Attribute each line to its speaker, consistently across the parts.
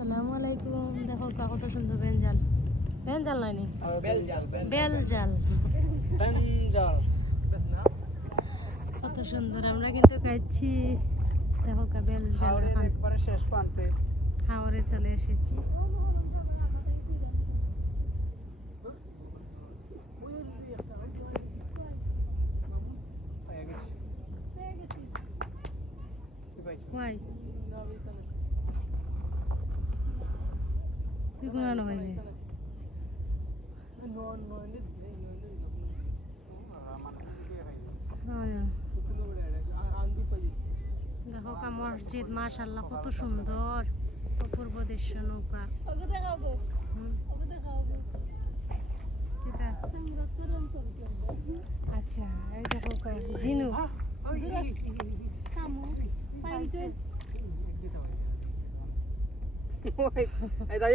Speaker 1: আসসালামু আলাইকুম। দেখো কত সুন্দর বেঞ্জাল বেঞ্জাল নাই নি? বেলজাল কত সুন্দর আমরা কিন্তু খাচ্ছি দেখো কা বেলজাল।
Speaker 2: একবারে শেষ প্রান্তে।
Speaker 1: হাওড়ে চলে এসেছি।
Speaker 2: হয়ে গেছে কি পাইছো?
Speaker 1: ওয়াই তুই কোন আনো ভাই দেখো কা মসজিদ মাশাল্লাহ কত সুন্দর। অপূর্ব দৃশ্য নৌকা। আচ্ছা এই দেখো জিনু
Speaker 2: এই যাই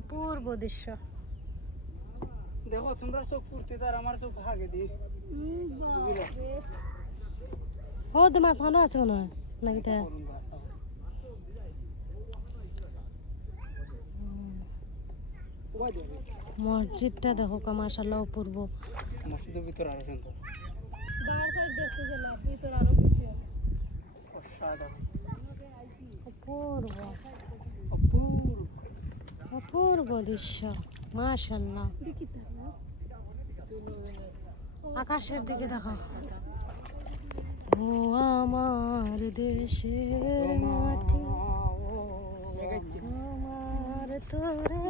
Speaker 1: অপূর্ব দৃশ্য
Speaker 2: দেখো তোমরা চোখ ফুর্তি তার আমার চোখ হাগে দি
Speaker 1: ও তো মাছখানো আছে মনে হয় নাকি তা মসজিদটা দেখো মাশাল্লাহ অপূর্ব
Speaker 2: মসজিদের ভিতরে আরও সুন্দর অসাধারণ
Speaker 1: অপূর্ব।
Speaker 2: অপূর্ব
Speaker 1: অপূর্ব দৃশ্য মাশাল্লাহ আকাশের দিকে দেখো। ও আমার দেশের মাটি। আমার তোরে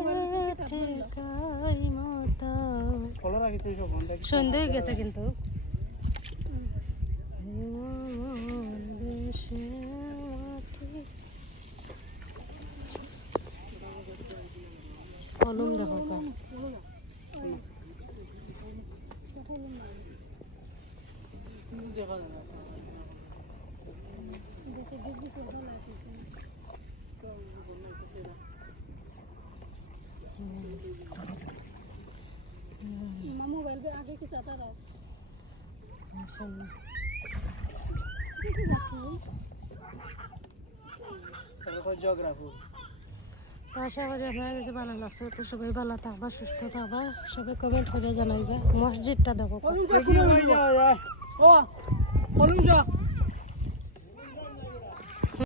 Speaker 1: ঠেকাই মতো। হয়ে গেছে কিন্তু ও আমার দেশের মাটি কলম দেখো কা
Speaker 2: দেখা যায় না।
Speaker 1: মাশাল্লাহ
Speaker 2: দেখো জিওগ্রাফি
Speaker 1: তো আশা করি আপনারা কাছে ভালো লাগছে, তো সবাই ভালো থাকবা, সুস্থ থাকবা। সবাই কমেন্ট করে জানাইবা। মসজিদটা দেখো।
Speaker 2: ও